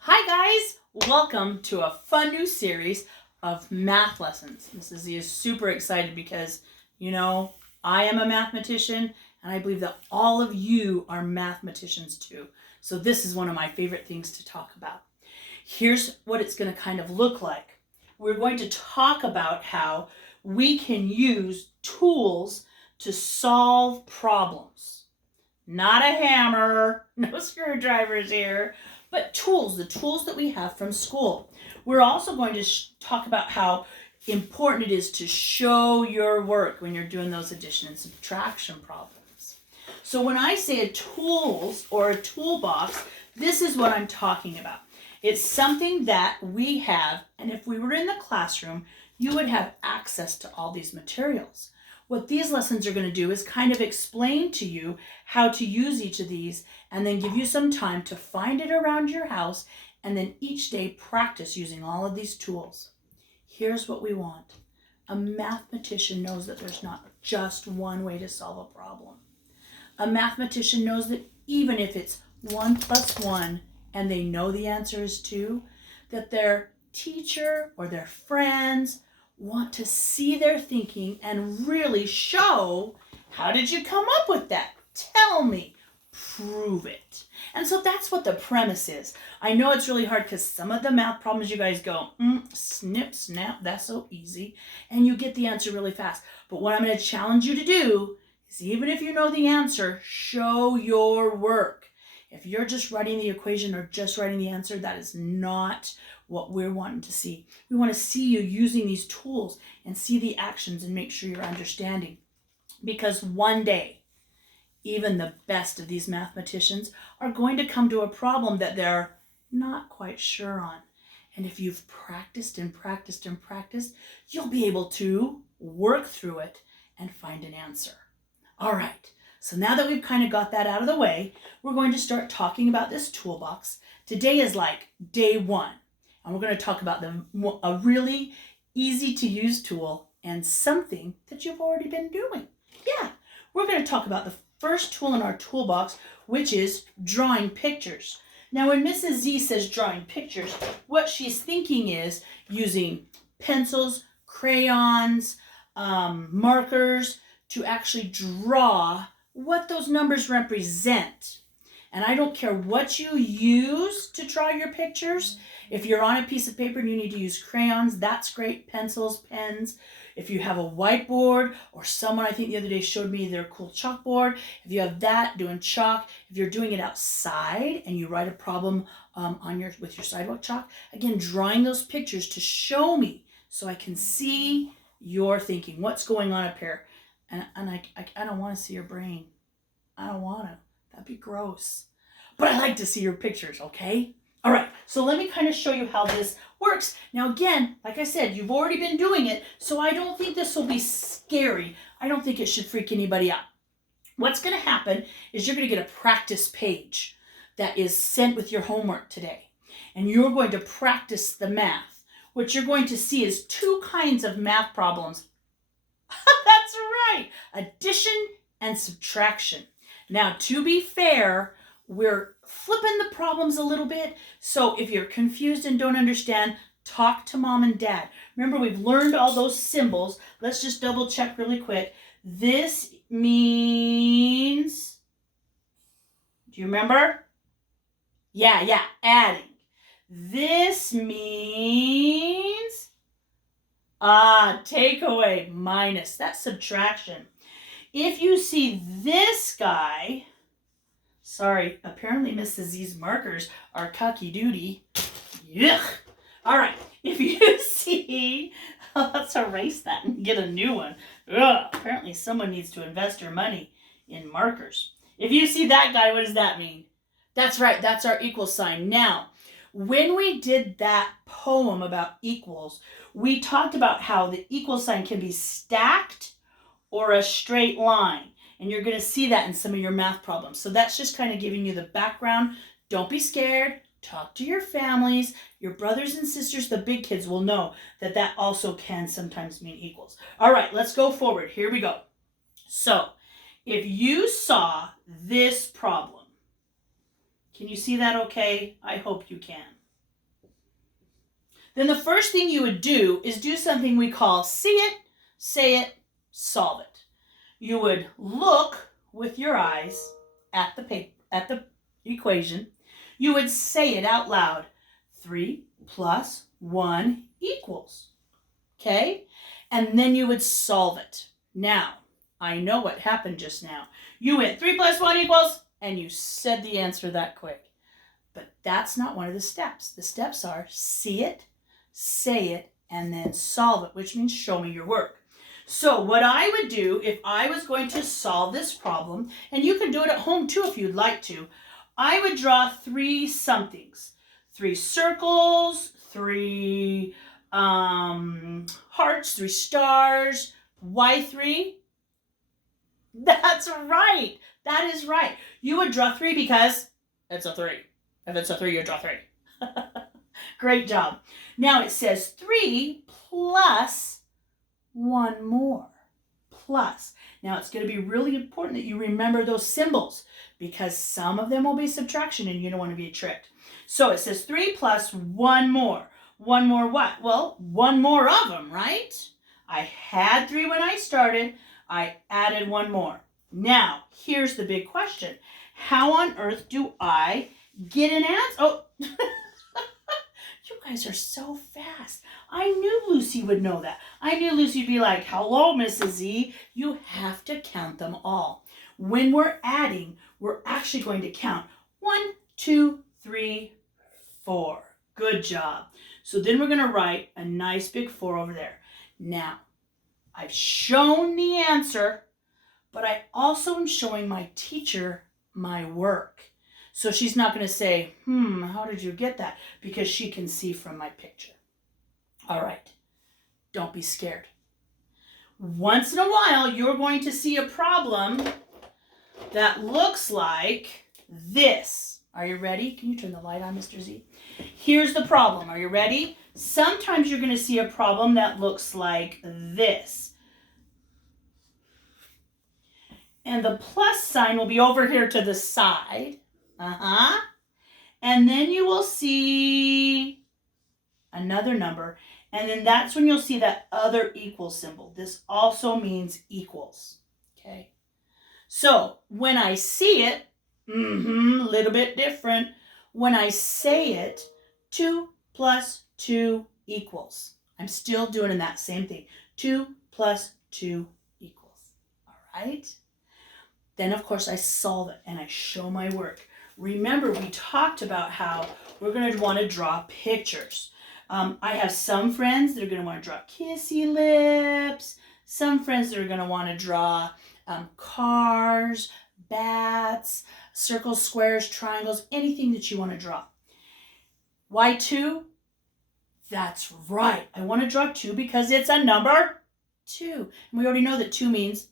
Hi guys, welcome to a fun new series of math lessons. Mrs. Z is super excited because, I am a mathematician and I believe that all of you are mathematicians too. So this is one of my favorite things to talk about. Here's what it's going to kind of look like. We're going to talk about how we can use tools to solve problems. Not a hammer, no screwdrivers here, but tools, the tools that we have from school. We're also going to talk about how important it is to show your work when you're doing those addition and subtraction problems. So when I say a tools or a toolbox, this is what I'm talking about. It's something that we have, and if we were in the classroom, you would have access to all these materials. What these lessons are going to do is kind of explain to you how to use each of these and then give you some time to find it around your house and then each day practice using all of these tools. Here's what we want. A mathematician knows that there's not just one way to solve a problem. A mathematician knows that even if it's 1 + 1 and they know the answer is 2, that their teacher or their friends want to see their thinking and really show, how did you come up with that? Tell me. Prove it. And so that's what the premise is. I know it's really hard because some of the math problems you guys go, snip, snap, that's so easy. And you get the answer really fast. But what I'm going to challenge you to do is, even if you know the answer, show your work. If you're just writing the equation or just writing the answer, that is not what we're wanting to see. We want to see you using these tools and see the actions and make sure you're understanding. Because one day, even the best of these mathematicians are going to come to a problem that they're not quite sure on. And if you've practiced and practiced and practiced, you'll be able to work through it and find an answer. All right. So now that we've kind of got that out of the way, we're going to start talking about this toolbox. Today is like day 1. And we're going to talk about a really easy to use tool and something that you've already been doing. Yeah, we're going to talk about the first tool in our toolbox, which is drawing pictures. Now, when Mrs. Z says drawing pictures, what she's thinking is using pencils, crayons, markers to actually draw what those numbers represent. And I don't care what you use to draw your pictures. If you're on a piece of paper and you need to use crayons, that's great. Pencils, pens. If you have a whiteboard, or someone I think the other day showed me their cool chalkboard, if you have that, doing chalk. If you're doing it outside and you write a problem with your sidewalk chalk, again, drawing those pictures to show me so I can see your thinking. What's going on up here? And I don't want to see your brain. I don't want to. That'd be gross. But I like to see your pictures, okay? All right, so let me kind of show you how this works. Now again, like I said, you've already been doing it, so I don't think this will be scary. I don't think it should freak anybody out. What's going to happen is you're going to get a practice page that is sent with your homework today. And you're going to practice the math. What you're going to see is 2 kinds of math problems. That's right, addition and subtraction. Now, to be fair, we're flipping the problems a little bit. So if you're confused and don't understand, talk to mom and dad. Remember, we've learned all those symbols. Let's just double check really quick. This means, do you remember? Yeah, adding. This means, take away, minus. That's subtraction. If you see this guy, sorry, apparently Mrs. Z's markers are cucky duty. Yuck. All right, if you see, let's erase that and get a new one. Ugh, apparently someone needs to invest their money in markers. If you see that guy, what does that mean? That's right, that's our equal sign. Now, when we did that poem about equals, we talked about how the equal sign can be stacked or a straight line. And you're going to see that in some of your math problems. So that's just kind of giving you the background. Don't be scared. Talk to your families. Your brothers and sisters, the big kids, will know that that also can sometimes mean equals. All right, let's go forward. Here we go. So if you saw this problem, can you see that okay? I hope you can. then the first thing you would do is do something we call see it, say it, solve it. You would look with your eyes at the equation. You would say it out loud. 3 plus 1 equals. Okay? And then you would solve it. Now, I know what happened just now. You went 3 plus 1 equals, and you said the answer that quick. But that's not one of the steps. The steps are see it, say it, and then solve it, which means show me your work. So what I would do if I was going to solve this problem, and you can do it at home too if you'd like to, I would draw 3 somethings. 3 circles, 3 hearts, 3 stars. Why 3? That's right. That is right. You would draw 3 because it's a 3. If it's a 3, you draw 3. Great job. Now it says 3 plus 1 more. Plus. Now it's going to be really important that you remember those symbols because some of them will be subtraction and you don't want to be tricked. So it says 3 plus 1 more. 1 more what? Well, 1 more of them, right? I had 3 when I started. I added 1 more. Now, here's the big question. How on earth do I get an answer? Oh, you guys are so fast. I knew Lucy would know that. I knew Lucy would be like, hello, Mrs. Z. You have to count them all. When we're adding, we're actually going to count 1, 2, 3, 4. Good job. So then we're going to write a nice big 4 over there. Now, I've shown the answer, but I also am showing my teacher my work. So she's not going to say, how did you get that? Because she can see from my picture. All right, don't be scared. Once in a while, you're going to see a problem that looks like this. Are you ready? Can you turn the light on, Mr. Z? Here's the problem. Are you ready? Sometimes you're going to see a problem that looks like this. And the plus sign will be over here to the side. And then you will see another number. And then that's when you'll see that other equal symbol. This also means equals. Okay. So when I see it, a little bit different. When I say it, 2 plus 2 equals. I'm still doing that same thing. 2 plus 2 equals. All right. Then, of course, I solve it and I show my work. Remember, we talked about how we're going to want to draw pictures. I have some friends that are going to want to draw kissy lips. Some friends that are going to want to draw cars, bats, circles, squares, triangles, anything that you want to draw. Why 2? That's right. I want to draw 2 because it's a number 2. And we already know that 2 means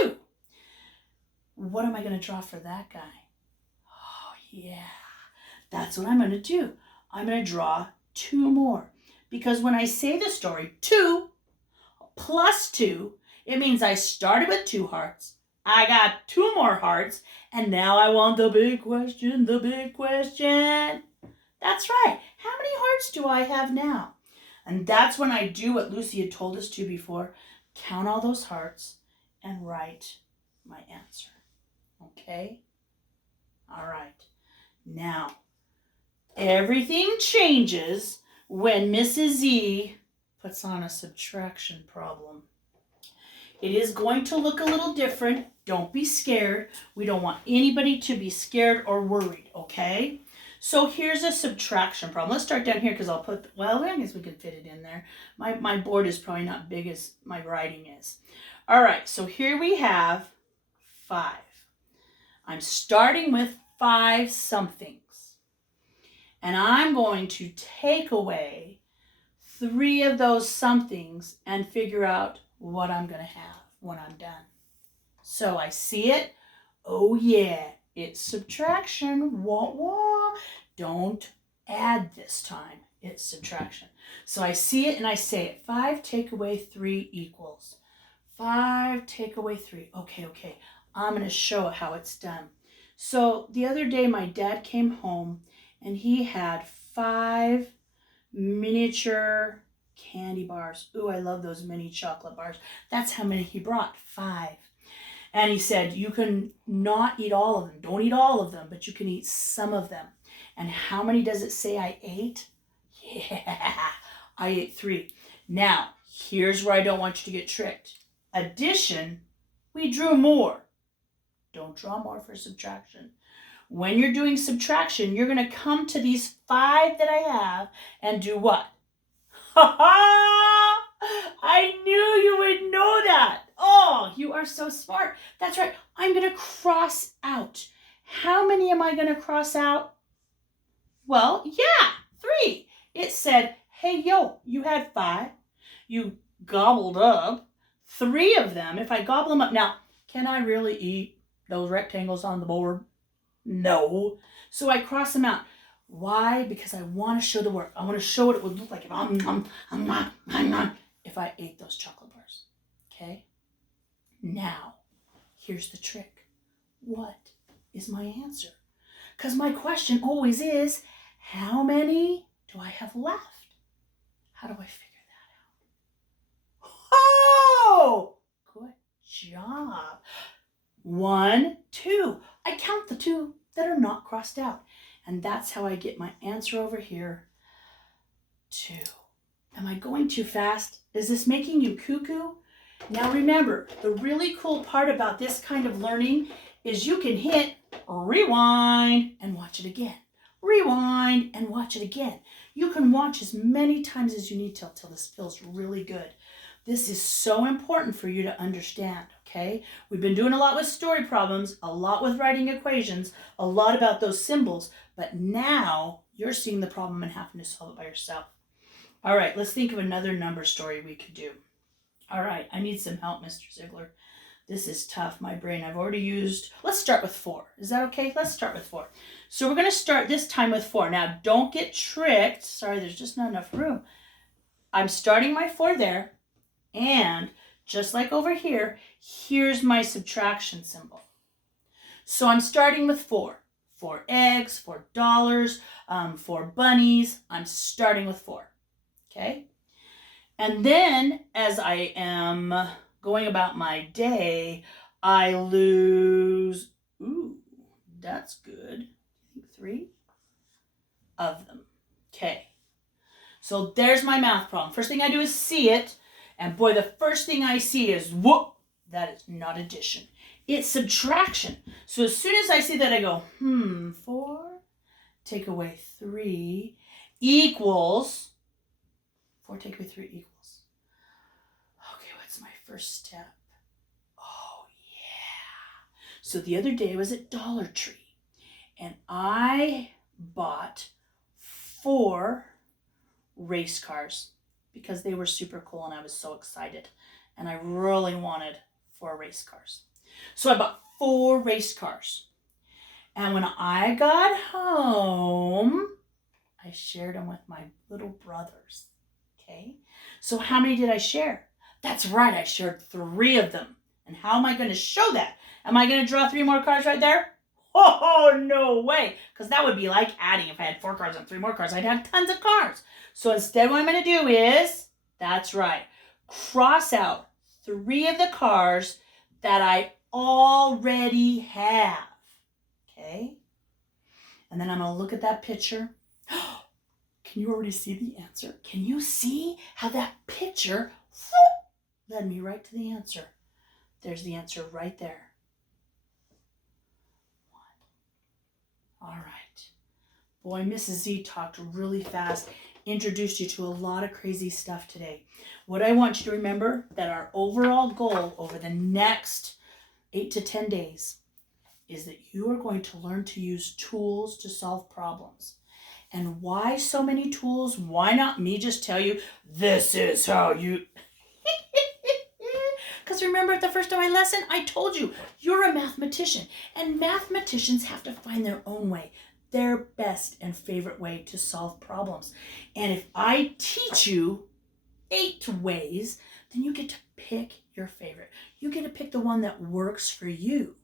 2. What am I going to draw for that guy? Oh, yeah. That's what I'm going to do. I'm going to draw 2 more. Because when I say the story, 2 plus 2, it means I started with 2 hearts. I got 2 more hearts. And now I want the big question, the big question. That's right. How many hearts do I have now? And that's when I do what Lucy had told us to before. Count all those hearts and write my answer. Okay? All right. Now, everything changes when Mrs. Z puts on a subtraction problem. It is going to look a little different. Don't be scared. We don't want anybody to be scared or worried, okay? So here's a subtraction problem. Let's start down here because I'll put, I guess we can fit it in there. My board is probably not big as my writing is. All right, so here we have 5. I'm starting with 5 somethings. And I'm going to take away 3 of those somethings and figure out what I'm going to have when I'm done. So I see it. Oh yeah, it's subtraction. Wah, wah. Don't add this time. It's subtraction. So I see it and I say it. 5 take away 3 equals. 5 take away 3. Okay. I'm going to show how it's done. So the other day my dad came home and he had 5 miniature candy bars. Ooh, I love those mini chocolate bars. That's how many he brought, 5. And he said, you can not eat all of them. Don't eat all of them, but you can eat some of them. And how many does it say I ate? Yeah, I ate 3. Now, here's where I don't want you to get tricked. Addition, we drew more. Don't draw more for subtraction. When you're doing subtraction, you're going to come to these 5 that I have and do what? Ha ha! I knew you would know that. Oh, you are so smart. That's right. I'm going to cross out. How many am I going to cross out? Well, yeah, 3. It said, hey, yo, you had 5. You gobbled up 3 of them. If I gobble them up, now, can I really eat those rectangles on the board? No. So I cross them out. Why? Because I want to show the work. I want to show what it would look like if I ate those chocolate bars. Okay? Now, here's the trick. What is my answer? Because my question always is, how many do I have left? How do I figure that out? Oh, good job. 1, 2. I count the 2 that are not crossed out. And that's how I get my answer over here, 2. Am I going too fast? Is this making you cuckoo? Now remember, the really cool part about this kind of learning is you can hit rewind and watch it again. Rewind and watch it again. You can watch as many times as you need till this feels really good. This is so important for you to understand, okay? We've been doing a lot with story problems, a lot with writing equations, a lot about those symbols, but now you're seeing the problem and having to solve it by yourself. All right, let's think of another number story we could do. All right, I need some help, Mr. Ziegler. This is tough, my brain. I've already used, let's start with 4. Is that okay? Let's start with 4. So we're going to start this time with 4. Now, don't get tricked. Sorry, there's just not enough room. I'm starting my 4 there. And just like over here, here's my subtraction symbol. So I'm starting with 4. 4 eggs, $4, 4 bunnies. I'm starting with 4. Okay? And then as I am going about my day, I lose, ooh, that's good, 3 of them. Okay. So there's my math problem. First thing I do is see it. And boy, the first thing I see is, whoop, that is not addition. It's subtraction. So as soon as I see that, I go, 4, take away 3, equals, 4 take away 3 equals. Okay, what's my first step? Oh, yeah. So the other day I was at Dollar Tree, and I bought 4 race cars, because they were super cool and I was so excited. And I really wanted 4 race cars. So I bought 4 race cars. And when I got home, I shared them with my little brothers. Okay? So how many did I share? That's right, I shared 3 of them. And how am I going to show that? Am I going to draw 3 more cars right there? Oh, no way. Because that would be like adding. If I had 4 cars and 3 more cars, I'd have tons of cars. So instead what I'm going to do is, that's right, cross out 3 of the cars that I already have. Okay? And then I'm going to look at that picture. Can you already see the answer? Can you see how that picture led me right to the answer? There's the answer right there. All right. Boy, Mrs. Z talked really fast, introduced you to a lot of crazy stuff today. What I want you to remember, that our overall goal over the next 8 to 10 days is that you are going to learn to use tools to solve problems. And why so many tools? Why not me just tell you, this is how you... Because remember at the first of my lesson, I told you, you're a mathematician. And mathematicians have to find their own way, their best and favorite way to solve problems. And if I teach you 8 ways, then you get to pick your favorite. You get to pick the one that works for you.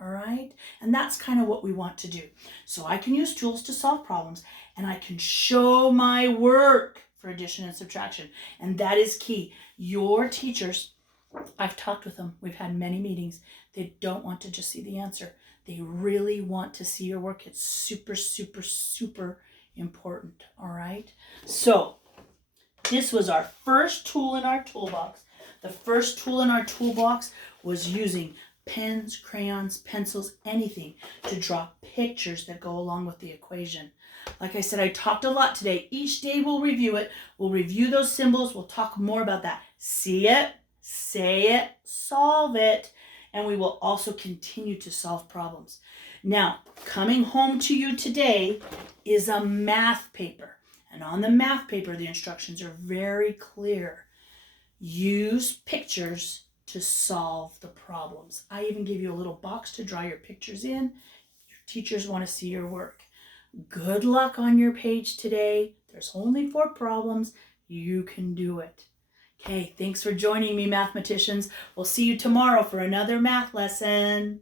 All right. And that's kind of what we want to do. So I can use tools to solve problems, and I can show my work for addition and subtraction. And that is key. Your teachers, I've talked with them. We've had many meetings. They don't want to just see the answer. They really want to see your work. It's super, super, super important. All right. So this was our first tool in our toolbox. The first tool in our toolbox was using pens, crayons, pencils, anything to draw pictures that go along with the equation. Like I said, I talked a lot today. Each day we'll review it. We'll review those symbols. We'll talk more about that. See it, say it, solve it, and we will also continue to solve problems. Now, coming home to you today is a math paper. And on the math paper, the instructions are very clear. Use pictures to solve the problems. I even give you a little box to draw your pictures in. Your teachers want to see your work. Good luck on your page today. There's only 4 problems. You can do it. Okay, thanks for joining me, mathematicians. We'll see you tomorrow for another math lesson.